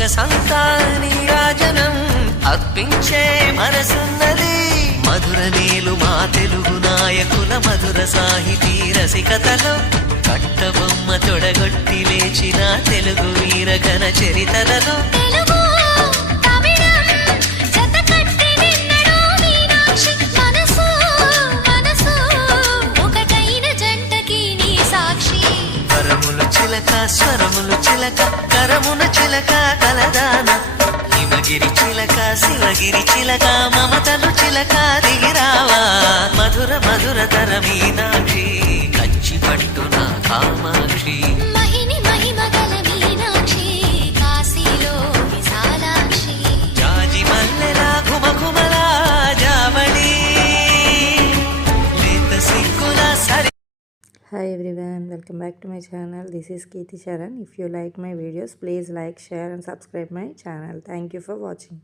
సొగసంతా నీరాజనం అర్పించే మనసున్నది. మధుర నీలు మా తెలుగు నాయకుల మధుర సాహితీ రసికతలో కట్టబొమ్మ తొడగొట్టి లేచిన తెలుగు వీరగణ చరితలలో స్వరములు చిలక కరమున చిలక కలదాన హిమగిరి చిలక శివగిరి చిలక మమతలు చిలక దిగిరావా మధుర మధుర తర మీనాక్షి కంచి పట్టున కామాక్షి మహిని మహిమగల మీనాక్షి కాశీలో విశాలాక్షి జాజి మల్లెలా ఘుమఘుమలా జావళి లేత సిగ్గుల సరి. Hi everyone, welcome back to my channel. This is Kirti Charan. If you like my videos, please like, share and subscribe my channel. Thank you for watching.